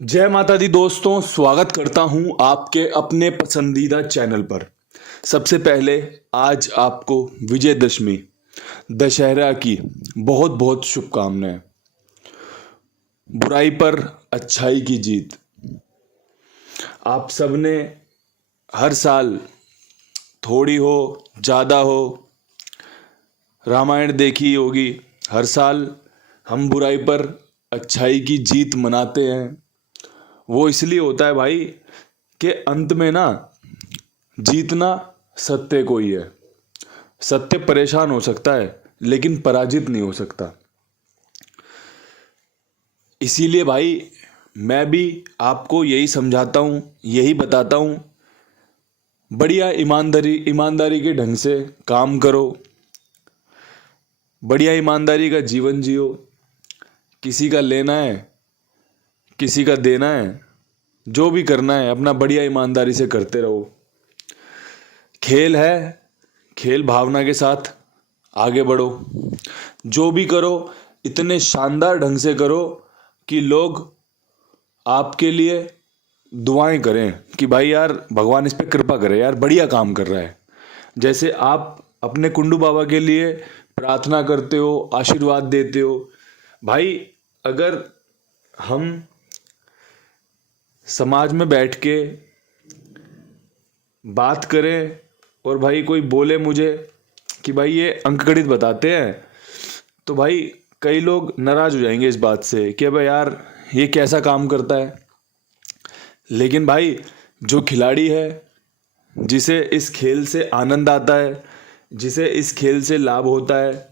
जय माता दी दोस्तों, स्वागत करता हूं आपके अपने पसंदीदा चैनल पर। सबसे पहले आज आपको विजयदशमी दशहरा की बहुत बहुत शुभकामनाएं। बुराई पर अच्छाई की जीत। आप सबने हर साल थोड़ी हो ज़्यादा हो रामायण देखी होगी। हर साल हम बुराई पर अच्छाई की जीत मनाते हैं। वो इसलिए होता है भाई कि अंत में ना जीतना सत्य को ही है। सत्य परेशान हो सकता है लेकिन पराजित नहीं हो सकता। इसीलिए भाई मैं भी आपको यही समझाता हूँ, यही बताता हूँ, बढ़िया ईमानदारी ईमानदारी के ढंग से काम करो, बढ़िया ईमानदारी का जीवन जियो। किसी का लेना है, किसी का देना है, जो भी करना है अपना बढ़िया ईमानदारी से करते रहो। खेल है, खेल भावना के साथ आगे बढ़ो। जो भी करो इतने शानदार ढंग से करो कि लोग आपके लिए दुआएं करें कि भाई यार भगवान इस पे कृपा करे, यार बढ़िया काम कर रहा है। जैसे आप अपने कुंडू बाबा के लिए प्रार्थना करते हो, आशीर्वाद देते हो। भाई अगर हम समाज में बैठ के बात करें और भाई कोई बोले मुझे कि भाई ये अंकगणित बताते हैं, तो भाई कई लोग नाराज हो जाएंगे इस बात से कि भाई यार ये कैसा काम करता है। लेकिन भाई जो खिलाड़ी है, जिसे इस खेल से आनंद आता है, जिसे इस खेल से लाभ होता है,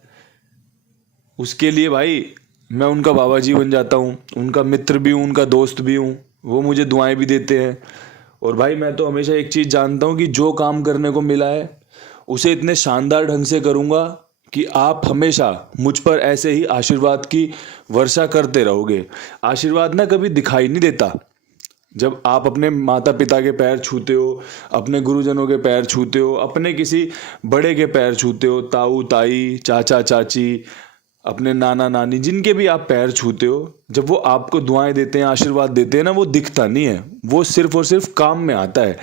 उसके लिए भाई मैं उनका बाबा जी बन जाता हूँ, उनका मित्र भी हूँ, उनका दोस्त भी हूँ। वो मुझे दुआएं भी देते हैं। और भाई मैं तो हमेशा एक चीज़ जानता हूँ कि जो काम करने को मिला है उसे इतने शानदार ढंग से करूँगा कि आप हमेशा मुझ पर ऐसे ही आशीर्वाद की वर्षा करते रहोगे। आशीर्वाद ना कभी दिखाई नहीं देता। जब आप अपने माता पिता के पैर छूते हो, अपने गुरुजनों के पैर छूते हो, अपने किसी बड़े के पैर छूते हो, ताऊ ताई, चाचा चाची, अपने नाना नानी, जिनके भी आप पैर छूते हो, जब वो आपको दुआएं देते हैं, आशीर्वाद देते हैं ना, वो दिखता नहीं है, वो सिर्फ और सिर्फ काम में आता है।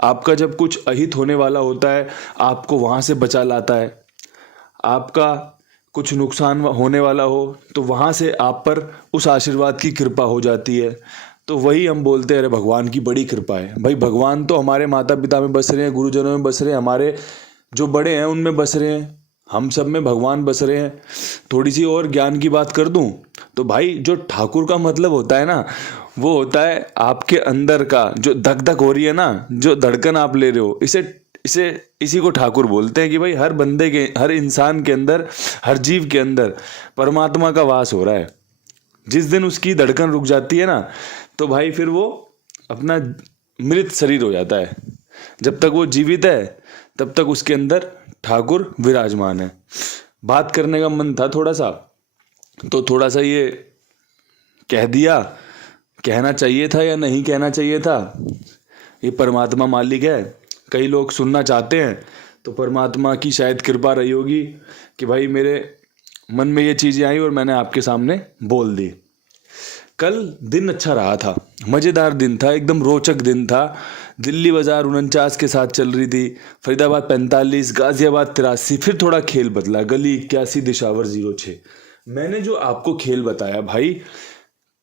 आपका जब कुछ अहित होने वाला होता है, आपको वहाँ से बचा लाता है। आपका कुछ नुकसान होने वाला हो तो वहाँ से आप पर उस आशीर्वाद की कृपा हो जाती है। तो वही हम बोलते हैं, अरे भगवान की बड़ी कृपा है। भाई भगवान तो हमारे माता पिता में बस रहे हैं, गुरुजनों में बस रहे हैं, हमारे जो बड़े हैं उनमें बस रहे हैं, हम सब में भगवान बस रहे हैं। थोड़ी सी और ज्ञान की बात कर दूं तो भाई जो ठाकुर का मतलब होता है ना, वो होता है आपके अंदर का जो धक धक हो रही है ना, जो धड़कन आप ले रहे हो, इसे इसे इसी को ठाकुर बोलते हैं कि भाई हर बंदे के, हर इंसान के अंदर, हर जीव के अंदर परमात्मा का वास हो रहा है। जिस दिन उसकी धड़कन रुक जाती है ना, तो भाई फिर वो अपना मृत शरीर हो जाता है। जब तक वो जीवित है तब तक उसके अंदर ठाकुर विराजमान है। बात करने का मन था थोड़ा सा, तो थोड़ा सा ये कह दिया। कहना चाहिए था या नहीं कहना चाहिए था, ये परमात्मा मालिक है। कई लोग सुनना चाहते हैं तो परमात्मा की शायद कृपा रही होगी कि भाई मेरे मन में ये चीज़ें आई और मैंने आपके सामने बोल दी। कल दिन अच्छा रहा था, मज़ेदार दिन था, एकदम रोचक दिन था। दिल्ली बाजार 49 के साथ चल रही थी, फरीदाबाद 45, गाजियाबाद 83। फिर थोड़ा खेल बदला, गली 81, दिशावर 06। मैंने जो आपको खेल बताया भाई,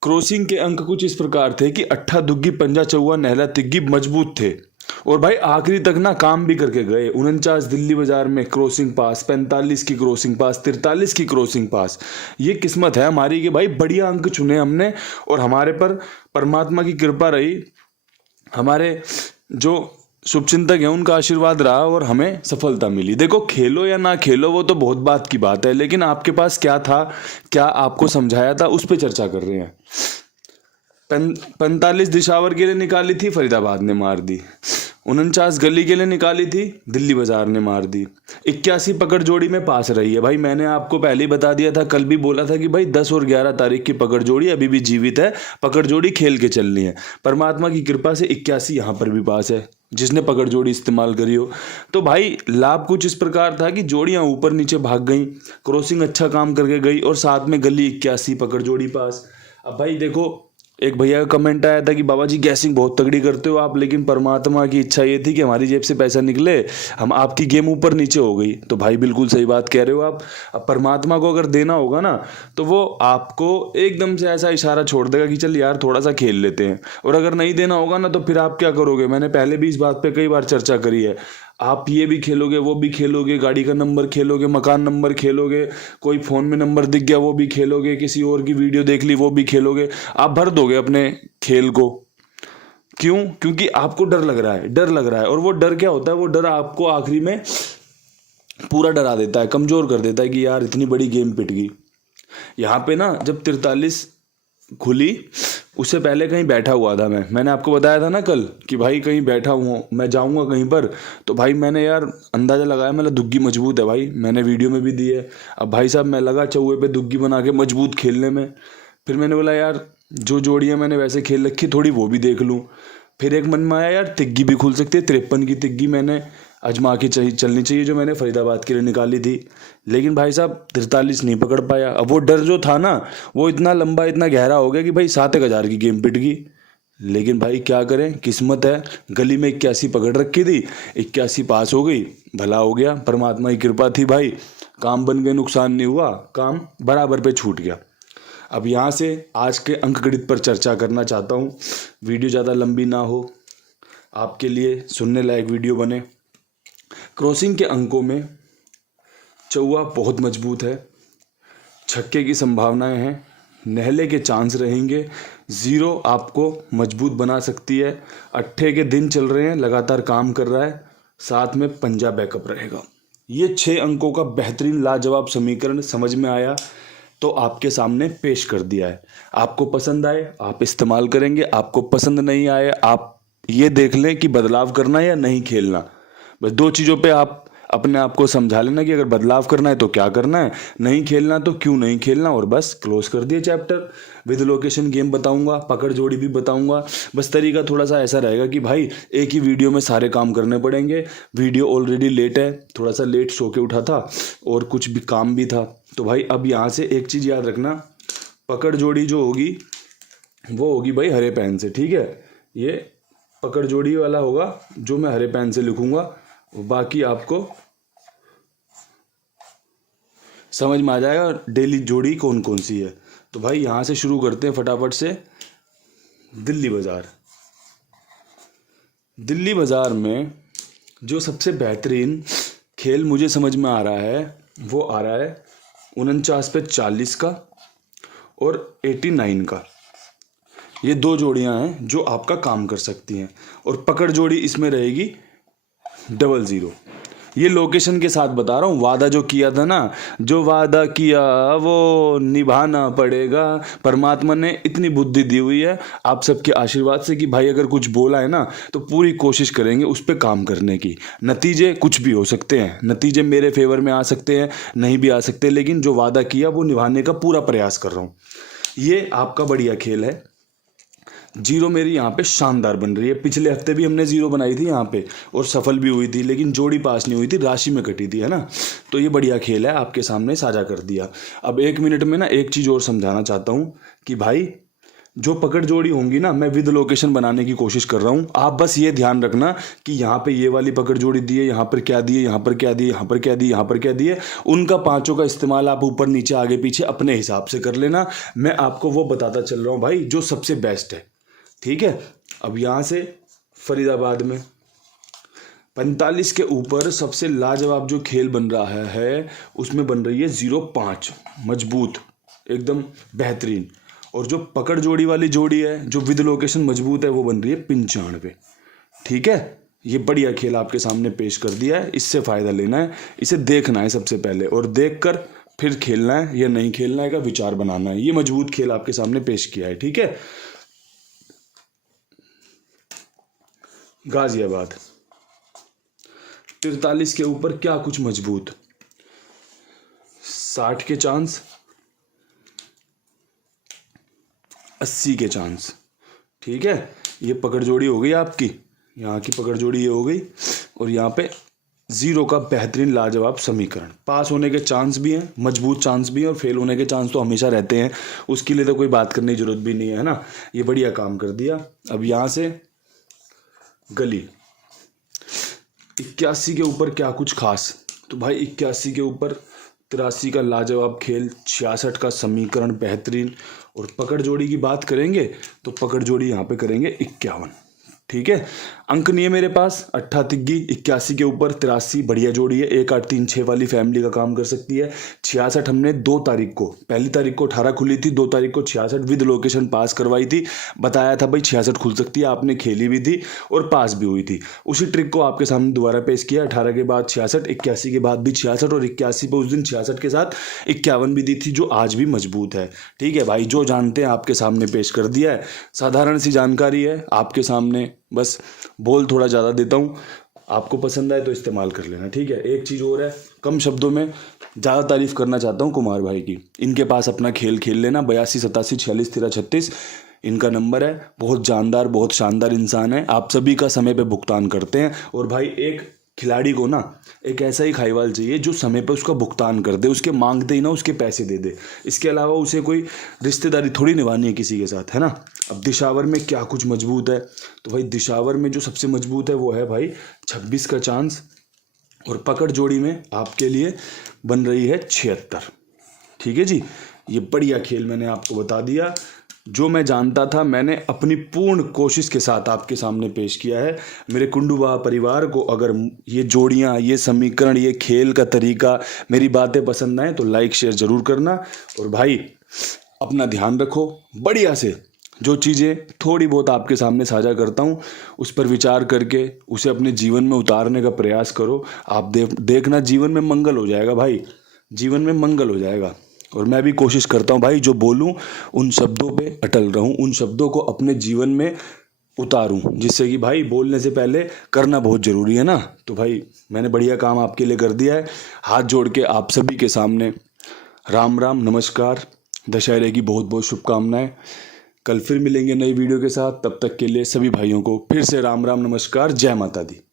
क्रॉसिंग के अंक कुछ इस प्रकार थे कि अट्ठा दुग्गी पंजा चौवा नहला तिग्गी मजबूत थे। और भाई आखिरी तक ना काम भी करके गए। 49 दिल्ली बाजार में क्रॉसिंग पास, 45 की क्रॉसिंग पास, 43 की क्रॉसिंग पास। ये किस्मत है हमारी कि भाई बढ़िया अंक चुने हमने और हमारे पर परमात्मा की कृपा रही, हमारे जो शुभचिंतक हैं उनका आशीर्वाद रहा और हमें सफलता मिली। देखो खेलो या ना खेलो वो तो बहुत बात की बात है, लेकिन आपके पास क्या था, क्या आपको समझाया था, उस पर चर्चा कर रहे हैं। 45 दिशावर के लिए निकाली थी, फरीदाबाद ने मार दी। 49 गली के लिए निकाली थी, दिल्ली बाजार ने मार दी। 81 पकड़ जोड़ी में पास रही है। भाई मैंने आपको पहले ही बता दिया था, कल भी बोला था कि भाई 10 और 11 तारीख की पकड़ जोड़ी अभी भी जीवित है, पकड़ जोड़ी खेल के चलनी है। परमात्मा की कृपा से 81 यहाँ पर भी पास है, जिसने पकड़ जोड़ी इस्तेमाल करी हो। तो भाई लाभ कुछ इस प्रकार था कि जोड़ियाँ ऊपर नीचे भाग गई, क्रॉसिंग अच्छा काम करके गई और साथ में गली 81 पकड़ जोड़ी पास। अब भाई देखो एक भैया का कमेंट आया था कि बाबा जी गैसिंग बहुत तगड़ी करते हो आप, लेकिन परमात्मा की इच्छा ये थी कि हमारी जेब से पैसा निकले, हम आपकी गेम ऊपर नीचे हो गई। तो भाई बिल्कुल सही बात कह रहे हो आप। अब परमात्मा को अगर देना होगा ना तो वो आपको एकदम से ऐसा इशारा छोड़ देगा कि चल यार थोड़ा सा खेल लेते हैं, और अगर नहीं देना होगा ना तो फिर आप क्या करोगे। मैंने पहले भी इस बात पे कई बार चर्चा करी है। आप ये भी खेलोगे, वो भी खेलोगे, गाड़ी का नंबर खेलोगे, मकान नंबर खेलोगे, कोई फ़ोन में नंबर दिख गया वो भी खेलोगे, किसी और की वीडियो देख ली वो भी खेलोगे, आप भर दोगे अपने खेल को। क्यों? क्योंकि आपको डर लग रहा है, डर लग रहा है। और वो डर क्या होता है, वो डर आपको आखिरी में पूरा डरा देता है, कमज़ोर कर देता है कि यार इतनी बड़ी गेम पिट गई। यहाँ पे ना जब 43 खुली उससे पहले कहीं बैठा हुआ था मैंने आपको बताया था ना कल कि भाई कहीं बैठा हूँ मैं, जाऊँगा कहीं पर। तो भाई मैंने यार अंदाज़ा लगाया, मतलब दुग्गी मजबूत है भाई, मैंने वीडियो में भी दी है। अब भाई साहब मैं लगा चौवे पे दुग्गी बना के मजबूत खेलने में। फिर मैंने बोला यार जो जोड़ियाँ मैंने वैसे खेल रखी थोड़ी वो भी देख लूँ। फिर एक मन में आया यार तिग्गी भी खुल सकती है, 53 की तिग्गी मैंने आजमा के चलनी चाहिए जो मैंने फरीदाबाद के लिए निकाली थी। लेकिन भाई साहब 43 नहीं पकड़ पाया। अब वो डर जो था ना वो इतना लंबा इतना गहरा हो गया कि भाई 7,000 की गेम पिट गई। लेकिन भाई क्या करें, किस्मत है। गली में 81 पकड़ रखी थी, 81 पास हो गई, भला हो गया, परमात्मा की कृपा थी भाई। काम बन गए, नुकसान नहीं हुआ, काम बराबर पे छूट गया। अब यहाँ से आज के अंक गणित पर चर्चा करना चाहता हूँ। वीडियो ज़्यादा लंबी ना हो, आपके लिए सुनने लायक वीडियो बने। क्रॉसिंग के अंकों में चौवा बहुत मजबूत है, छक्के की संभावनाएं हैं, नहले के चांस रहेंगे, ज़ीरो आपको मजबूत बना सकती है, अट्ठे के दिन चल रहे हैं, लगातार काम कर रहा है, साथ में पंजा बैकअप रहेगा। ये 6 अंकों का बेहतरीन लाजवाब समीकरण समझ में आया तो आपके सामने पेश कर दिया है। आपको पसंद आए आप इस्तेमाल करेंगे, आपको पसंद नहीं आए आप ये देख लें कि बदलाव करना है या नहीं खेलना। बस 2 चीज़ों पे आप अपने आप को समझा लेना कि अगर बदलाव करना है तो क्या करना है, नहीं खेलना तो क्यों नहीं खेलना, और बस क्लोज कर दिए चैप्टर। विद लोकेशन गेम बताऊंगा, पकड़ जोड़ी भी बताऊंगा। बस तरीका थोड़ा सा ऐसा रहेगा कि भाई एक ही वीडियो में सारे काम करने पड़ेंगे। वीडियो ऑलरेडी लेट है, थोड़ा सा लेट सो के उठा था और कुछ भी काम भी था। तो भाई अब यहाँ से एक चीज़ याद रखना, पकड़ जोड़ी जो होगी वो होगी भाई हरे पेन से, ठीक है। ये पकड़ जोड़ी वाला होगा जो मैं हरे पेन से लिखूंगा, बाकी आपको समझ में आ जाएगा डेली जोड़ी कौन कौन सी है। तो भाई यहाँ से शुरू करते हैं फटाफट से। दिल्ली बाज़ार, दिल्ली बाज़ार में जो सबसे बेहतरीन खेल मुझे समझ में आ रहा है वो आ रहा है 49 पे 40 का और 89 का। ये 2 जोड़ियां हैं जो आपका काम कर सकती हैं, और पकड़ जोड़ी इसमें रहेगी 00। ये लोकेशन के साथ बता रहा हूँ, वादा जो किया था ना, जो वादा किया वो निभाना पड़ेगा। परमात्मा ने इतनी बुद्धि दी हुई है आप सबके आशीर्वाद से कि भाई अगर कुछ बोला है ना तो पूरी कोशिश करेंगे उस पर काम करने की। नतीजे कुछ भी हो सकते हैं, नतीजे मेरे फेवर में आ सकते हैं, नहीं भी आ सकते, लेकिन जो वादा किया वो निभाने का पूरा प्रयास कर रहा हूँ। ये आपका बढ़िया खेल है। जीरो मेरी यहाँ पे शानदार बन रही है। पिछले हफ्ते भी हमने जीरो बनाई थी यहाँ पे और सफल भी हुई थी, लेकिन जोड़ी पास नहीं हुई थी, राशि में कटी थी, है ना। तो ये बढ़िया खेल है, आपके सामने साझा कर दिया। अब 1 मिनट में ना एक चीज़ और समझाना चाहता हूँ कि भाई जो पकड़ जोड़ी होंगी ना, मैं विद लोकेशन बनाने की कोशिश कर रहा हूँ। आप बस ये ध्यान रखना कि यहाँ पे ये वाली पकड़ जोड़ी दी है, यहाँ पर क्या दिए, यहाँ पर क्या दिए, यहाँ पर क्या दिए, यहाँ पर क्या दिए, उनका 5 का इस्तेमाल आप ऊपर नीचे आगे पीछे अपने हिसाब से कर लेना। मैं आपको वो बताता चल रहा हूँ भाई जो सबसे बेस्ट है, ठीक है। अब यहाँ से फरीदाबाद में 45 के ऊपर सबसे लाजवाब जो खेल बन रहा है उसमें बन रही है 05 मजबूत एकदम बेहतरीन, और जो पकड़ जोड़ी वाली जोड़ी है जो विद लोकेशन मजबूत है वो बन रही है 95, ठीक है। ये बढ़िया खेल आपके सामने पेश कर दिया है, इससे फ़ायदा लेना है, इसे देखना है सबसे पहले, और देखकर फिर खेलना है या नहीं खेलना है का विचार बनाना है। ये मजबूत खेल आपके सामने पेश किया है, ठीक है। गाजियाबाद 43 के ऊपर क्या कुछ मजबूत, 60 के चांस, 80 के चांस, ठीक है। ये पकड़ जोड़ी हो गई आपकी, यहाँ की पकड़ जोड़ी ये हो गई, और यहाँ पे जीरो का बेहतरीन लाजवाब समीकरण। पास होने के चांस भी हैं, मजबूत चांस भी हैं, और फेल होने के चांस तो हमेशा रहते हैं, उसके लिए तो कोई बात करने की जरूरत भी नहीं है ना। ये बढ़िया काम कर दिया। अब यहाँ से गली 81 के ऊपर क्या कुछ खास, तो भाई 81 के ऊपर 83 का लाजवाब खेल, 66 का समीकरण बेहतरीन, और पकड़ जोड़ी की बात करेंगे तो पकड़ जोड़ी यहाँ पे करेंगे 51। ठीक है, अंक नहीं है मेरे पास, 8 तिग्गी 81 के ऊपर 83 बढ़िया जोड़ी है, 1 8 3 6 वाली फैमिली का काम कर सकती है। 66 हमने 2 तारीख को, पहली तारीख को 18 खुली थी, 2 तारीख को 66 विद लोकेशन पास करवाई थी, बताया था भाई 66 खुल सकती है, आपने खेली भी थी और पास भी हुई थी। उसी ट्रिक को आपके सामने दोबारा पेश किया, 18 के बाद 66, 81 के बाद भी 66, और 81 पे उस दिन 66 के साथ 51 भी दी थी, जो आज भी मजबूत है। ठीक है भाई, जो जानते हैं आपके सामने पेश कर दिया है, साधारण सी जानकारी है आपके सामने, बस बोल थोड़ा ज़्यादा देता हूँ, आपको पसंद आए तो इस्तेमाल कर लेना। ठीक है, एक चीज़ और है, कम शब्दों में ज़्यादा तारीफ करना चाहता हूँ कुमार भाई की, इनके पास अपना खेल खेल लेना। 82 87 46 13 36 इनका नंबर है। बहुत जानदार, बहुत शानदार इंसान है, आप सभी का समय पे भुगतान करते हैं। और भाई एक खिलाड़ी को ना एक ऐसा ही खाईवाल चाहिए जो समय पे उसका भुगतान कर दे, उसके मांगते ही ना उसके पैसे दे दे। इसके अलावा उसे कोई रिश्तेदारी थोड़ी निभानी है किसी के साथ, है ना। अब दिशावर में क्या कुछ मजबूत है, तो भाई दिशावर में जो सबसे मजबूत है वो है भाई 26 का चांस, और पकड़ जोड़ी में आपके लिए बन रही है 76। ठीक है जी, ये बढ़िया खेल मैंने आपको बता दिया। जो मैं जानता था मैंने अपनी पूर्ण कोशिश के साथ आपके सामने पेश किया है। मेरे कुंडुबा परिवार को अगर ये जोड़ियाँ, ये समीकरण, ये खेल का तरीका, मेरी बातें पसंद आए तो लाइक शेयर ज़रूर करना। और भाई अपना ध्यान रखो, बढ़िया से जो चीज़ें थोड़ी बहुत आपके सामने साझा करता हूँ उस पर विचार करके उसे अपने जीवन में उतारने का प्रयास करो। आप देखना जीवन में मंगल हो जाएगा भाई, जीवन में मंगल हो जाएगा। और मैं भी कोशिश करता हूँ भाई, जो बोलूँ उन शब्दों पे अटल रहूँ, उन शब्दों को अपने जीवन में उतारूँ, जिससे कि भाई बोलने से पहले करना बहुत ज़रूरी है ना। तो भाई मैंने बढ़िया काम आपके लिए कर दिया है। हाथ जोड़ के आप सभी के सामने राम राम, नमस्कार, दशहरे की बहुत बहुत शुभकामनाएं। कल फिर मिलेंगे नई वीडियो के साथ, तब तक के लिए सभी भाइयों को फिर से राम राम, नमस्कार, जय माता दी।